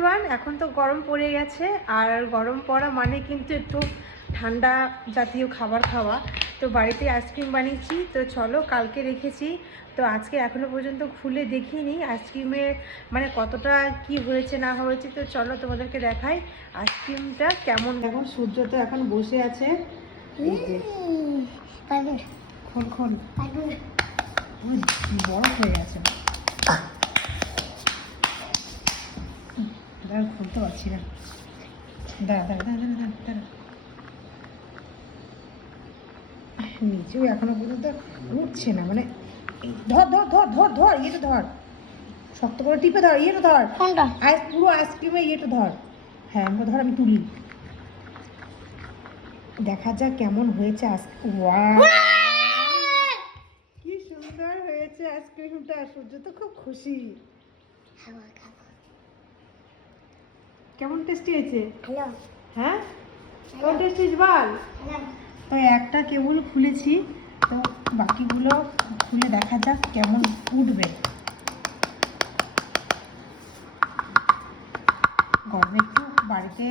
Everyone, এখন তো গরম পড়ে গেছে, আর গরম পড়া মানে কিন্তু একটু ঠান্ডা জাতীয় খাবার খাওয়া। তো বাড়িতে আইসক্রিম বানিয়েছি, তো চলো কালকে রেখেছি, তো আজকে এখনও পর্যন্ত খুলে দেখিনি আইসক্রিমের মানে কতটা কি হয়েছে না হয়েছে। তো চলো তোমাদেরকে দেখাই আইসক্রিমটা কেমন। এখন সূর্য তো এখন বসে আছে, এই যে খন খন বরফ হয়ে গেছে, দাঁড়া খুলতে পারছি না, দাঁড়া দাঁড়া দাঁড়া দাঁড়া দাঁড়া। নিচেও এখনো পর্যন্ত উঠছে না, মানে ধর ধর ধর ধর ধর ইয়েটা ধর, শক্ত করে টিপে ধর, ইয়েটা ধর, পুরো আইসক্রিমে ইয়েটা ধর। হ্যাঁ আমাকে ধর, আমি তুলি, দেখা যাক কেমন হয়েছে। কি সুন্দর হয়েছে আইসক্রিমটা, সূর্য তো খুব খুশি। কেমন টেস্টি হয়েছে? হ্যাঁ কেমন টেস্টি বল। তো একটা কেবল খুলেছি, তো বাকিগুলো খুলে দেখা যাক কেমন উঠবে। গরমে একটু বাড়িতে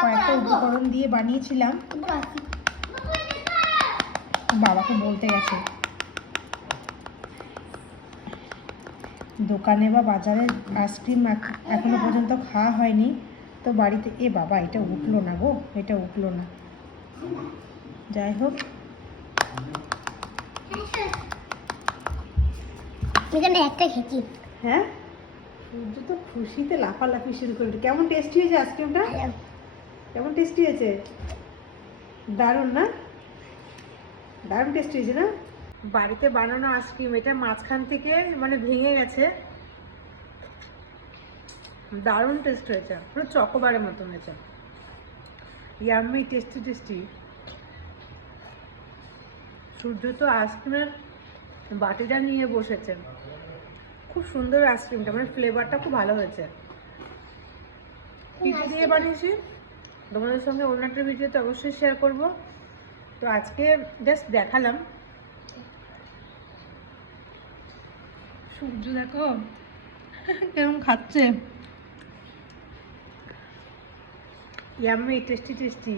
কয়েকটা উপকরণ দিয়ে বানিয়েছিলাম, বাবাকে বলতে গেছে। দোকানে বা বাজারে আইসক্রিম এখনো পর্যন্ত খাওয়া হয়নি, তো বাড়িতে এ বাবা এটা উঠলো না গো, এটা উঠলো না। যাই হোক, এখানে একটা খেয়েছি। হ্যাঁ সূর্য তো খুশিতে লাফালাফি শুরু করবে। কেমন টেস্টি হয়েছে আইসক্রিমটা? কেমন টেস্টি হয়েছে? দারুণ না? দারুণ টেস্টি হয়েছে না? বাড়িতে বানানো আইসক্রিম, এটা মাঝখান থেকে মানে ভেঙে গেছে, দারুণ টেস্ট হয়েছে, পুরো চকোবারের মতন হয়েছে, ইয়াম্মি টেস্টি টেস্টি। সূর্য তো আইসক্রিমের বাটিটা নিয়ে বসেছে, খুব সুন্দর আইসক্রিমটা, মানে ফ্লেভারটা খুব ভালো হয়েছে। পিঠে দিয়ে বানিয়েছি, তোমাদের সঙ্গে অন্য একটা ভিডিওতে অবশ্যই শেয়ার করব। তো আজকে জাস্ট দেখালাম। সূর্য দেখো কেমন খাচ্ছে, ইয়াম্মি টেস্টি টেস্টি।